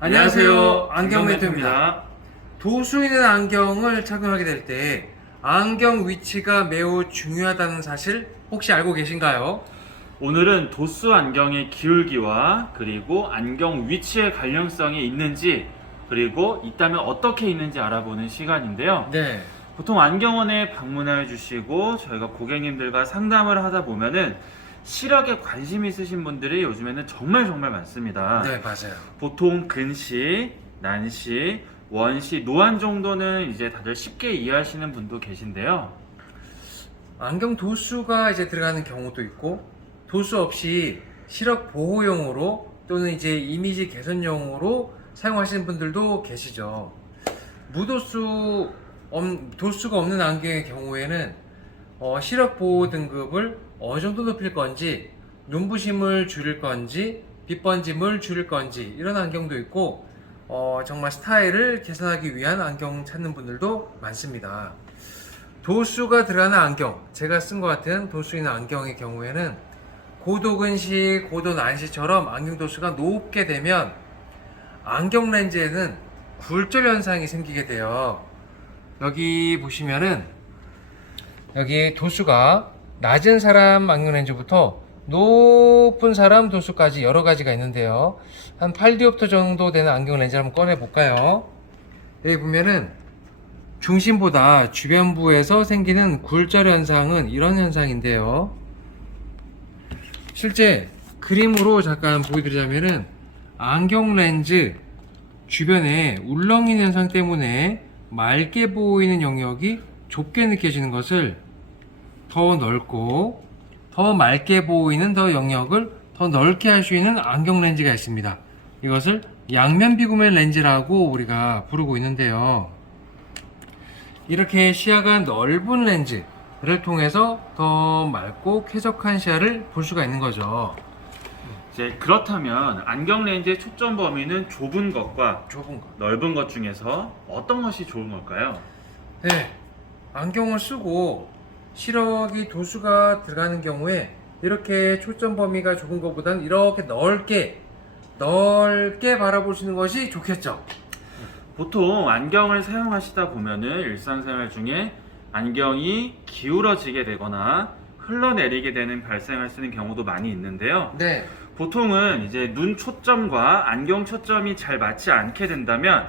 안녕하세요. 안경멘토입니다. 도수 있는 안경을 착용하게 될 때 안경 위치가 매우 중요하다는 사실 혹시 알고 계신가요? 오늘은 도수 안경의 기울기와 그리고 안경 위치의 관련성이 있는지 그리고 있다면 어떻게 있는지 알아보는 시간인데요. 네. 보통 안경원에 방문해 주시고 저희가 고객님들과 상담을 하다 보면은 시력에 관심 있으신 분들이 요즘에는 정말 많습니다. 네, 맞아요. 보통 근시, 난시, 원시, 노안 정도는 이제 다들 쉽게 이해하시는 분도 계신데요. 안경 도수가 이제 들어가는 경우도 있고 도수 없이 시력 보호용으로 또는 이제 이미지 개선용으로 사용하시는 분들도 계시죠. 도수가 없는 안경의 경우에는 시력 보호 등급을 어느 정도 높일 건지, 눈부심을 줄일 건지, 빛번짐을 줄일 건지 이런 안경도 있고 정말 스타일을 개선하기 위한 안경 찾는 분들도 많습니다. 도수가 들어가는 안경, 제가 쓴 것 같은 도수 있는 안경의 경우에는 고도 근시, 고도 난시처럼 안경 도수가 높게 되면 안경 렌즈에는 굴절 현상이 생기게 돼요. 여기 보시면은 여기 도수가 낮은 사람 안경 렌즈부터 높은 사람 도수까지 여러 가지가 있는데요. 한 8디옵터 정도 되는 안경 렌즈를 한번 꺼내 볼까요? 여기 보면은 중심보다 주변부에서 생기는 굴절 현상은 이런 현상인데요. 실제 그림으로 잠깐 보여드리자면은 안경 렌즈 주변에 울렁이는 현상 때문에 맑게 보이는 영역이 좁게 느껴지는 것을 더 넓고 더 맑게 보이는 영역을 더 넓게 할 수 있는 안경 렌즈가 있습니다. 이것을 양면 비구면 렌즈라고 우리가 부르고 있는데요. 이렇게 시야가 넓은 렌즈를 통해서 더 맑고 쾌적한 시야를 볼 수가 있는 거죠. 이제 그렇다면 안경 렌즈의 초점 범위는 좁은 것과 좁은 거. 넓은 것 중에서 어떤 것이 좋은 걸까요? 네, 안경을 쓰고 시력이 도수가 들어가는 경우에 이렇게 초점 범위가 좁은 것보다는 이렇게 넓게 바라볼 수 있는 것이 좋겠죠. 보통 안경을 사용하시다 보면은 일상생활 중에 안경이 기울어지게 되거나 흘러내리게 되는 발생할 수 있는 경우도 많이 있는데요. 네, 보통은 이제 눈 초점과 안경 초점이 잘 맞지 않게 된다면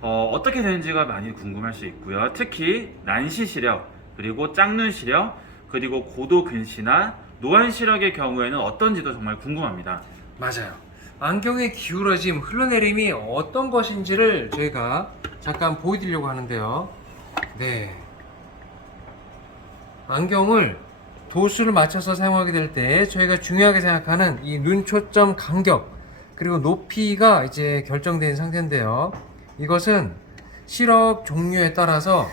어떻게 되는지가 많이 궁금할 수 있고요. 특히 난시 시력, 그리고 짝눈 시력, 그리고 고도 근시나 노안 시력의 경우에는 어떤지도 정말 궁금합니다. 맞아요. 안경의 기울어짐, 흘러내림이 어떤 것인지를 저희가 잠깐 보여드리려고 하는데요. 네, 안경을 도수를 맞춰서 사용하게 될 때 저희가 중요하게 생각하는 이 눈 초점 간격 그리고 높이가 이제 결정된 상태인데요. 이것은 시력 종류에 따라서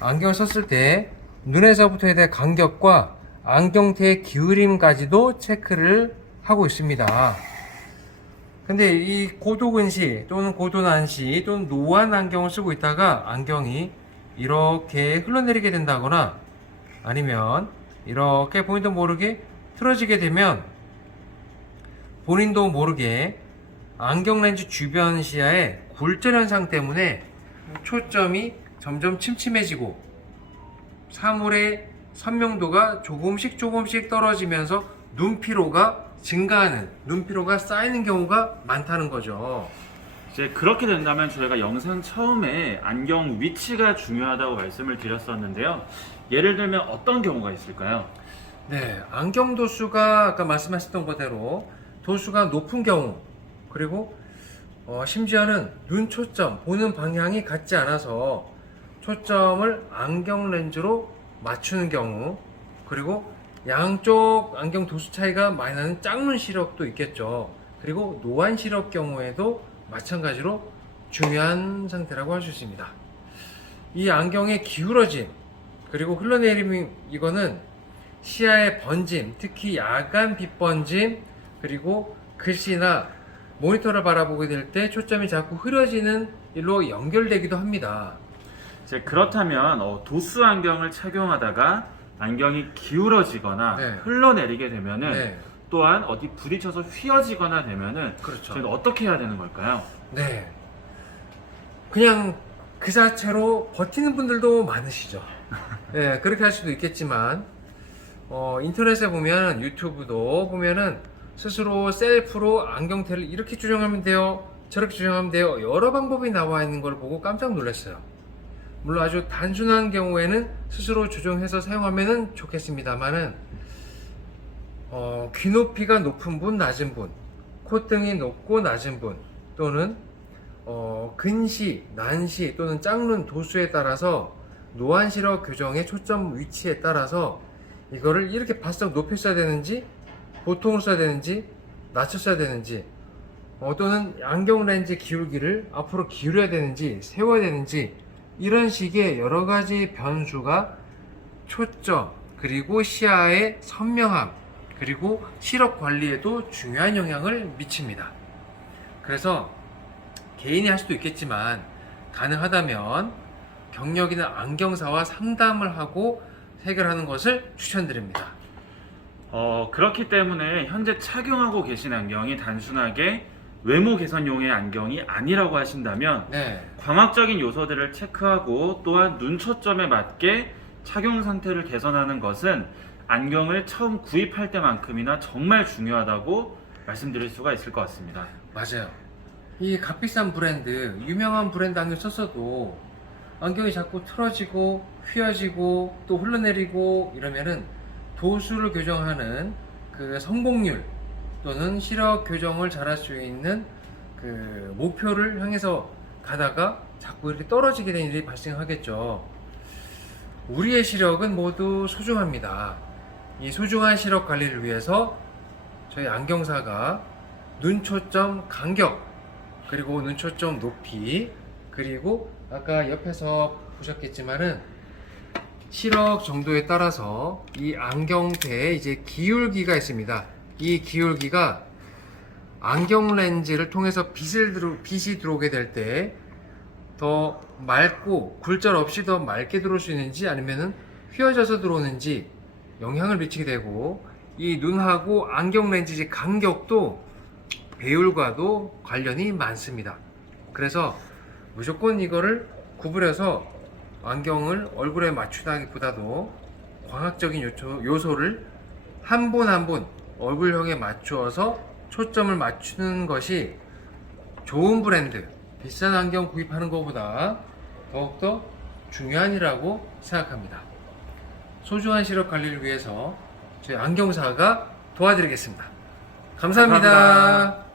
안경을 썼을 때 눈에서부터의 대 간격과 안경테의 기울임까지도 체크를 하고 있습니다. 근데 이 고도 근시 또는 고도 난시 또는 노안 안경을 쓰고 있다가 안경이 이렇게 흘러내리게 된다거나 아니면 이렇게 본인도 모르게 틀어지게 되면 본인도 모르게 안경 렌즈 주변 시야에 굴절 현상 때문에 초점이 점점 침침해지고 사물의 선명도가 조금씩 떨어지면서 눈피로가 증가하는, 눈피로가 쌓이는 경우가 많다는 거죠. 이제 그렇게 된다면 저희가 영상 처음에 안경 위치가 중요하다고 말씀을 드렸었는데요. 예를 들면 어떤 경우가 있을까요? 네, 안경 도수가 아까 말씀하셨던 그대로 도수가 높은 경우 그리고 심지어는 눈 초점, 보는 방향이 같지 않아서 초점을 안경 렌즈로 맞추는 경우 그리고 양쪽 안경 도수 차이가 많이 나는 짝눈 시력도 있겠죠. 그리고 노안 시력 경우에도 마찬가지로 중요한 상태라고 할 수 있습니다. 이 안경의 기울어짐 그리고 흘러내림 이거는 시야의 번짐, 특히 야간 빛번짐 그리고 글씨나 모니터를 바라보게 될 때 초점이 자꾸 흐려지는 일로 연결되기도 합니다. 이제 그렇다면 도수 안경을 착용하다가 안경이 기울어지거나 네. 흘러내리게 되면은 네. 또한 어디 부딪혀서 휘어지거나 되면은 그렇죠. 저희는 어떻게 해야 되는 걸까요? 네. 그냥 그 자체로 버티는 분들도 많으시죠. 네, 그렇게 할 수도 있겠지만, 인터넷에 보면, 유튜브도 보면은 스스로 셀프로 안경테를 이렇게 조정하면 돼요. 저렇게 조정하면 돼요. 여러 방법이 나와 있는 걸 보고 깜짝 놀랐어요. 물론 아주 단순한 경우에는 스스로 조정해서 사용하면 좋겠습니다만은, 귀 높이가 높은 분, 낮은 분, 콧등이 높고 낮은 분, 또는 근시, 난시 또는 짝눈 도수에 따라서 노안시력 교정의 초점 위치에 따라서 이거를 이렇게 바싹 높여 써야 되는지 보통으로 써야 되는지 낮춰 써야 되는지 또는 안경 렌즈 기울기를 앞으로 기울여야 되는지 세워야 되는지 이런 식의 여러 가지 변수가 초점 그리고 시야의 선명함 그리고 시력 관리에도 중요한 영향을 미칩니다. 그래서 개인이 할 수도 있겠지만 가능하다면 경력 있는 안경사와 상담을 하고 해결하는 것을 추천드립니다. 그렇기 때문에 현재 착용하고 계신 안경이 단순하게 외모 개선용의 안경이 아니라고 하신다면 네, 광학적인 요소들을 체크하고 또한 눈 초점에 맞게 착용 상태를 개선하는 것은 안경을 처음 구입할 때만큼이나 정말 중요하다고 말씀드릴 수가 있을 것 같습니다. 맞아요. 이 값비싼 브랜드, 유명한 브랜드 안경 썼어도 안경이 자꾸 틀어지고 휘어지고 또 흘러내리고 이러면은 도수를 교정하는 그 성공률 또는 시력 교정을 잘할 수 있는 그 목표를 향해서 가다가 자꾸 이렇게 떨어지게 되는 일이 발생하겠죠. 우리의 시력은 모두 소중합니다. 이 소중한 시력 관리를 위해서 저희 안경사가 눈 초점 간격 그리고 눈 초점 높이 그리고 아까 옆에서 보셨겠지만은 시력 정도에 따라서 이 안경테에 이제 기울기가 있습니다. 이 기울기가 안경 렌즈를 통해서 빛이 들어오게 될 때 더 맑고 굴절 없이 더 맑게 들어올 수 있는지 아니면은 휘어져서 들어오는지 영향을 미치게 되고 이 눈하고 안경 렌즈의 간격도 배율과도 관련이 많습니다. 그래서 무조건 이거를 구부려서 안경을 얼굴에 맞추다기보다도 광학적인 요소를 한 분 한 분 얼굴형에 맞추어서 초점을 맞추는 것이 좋은 브랜드, 비싼 안경 구입하는 것보다 더욱더 중요한 일이라고 생각합니다. 소중한 시력 관리를 위해서 저희 안경사가 도와드리겠습니다. 감사합니다.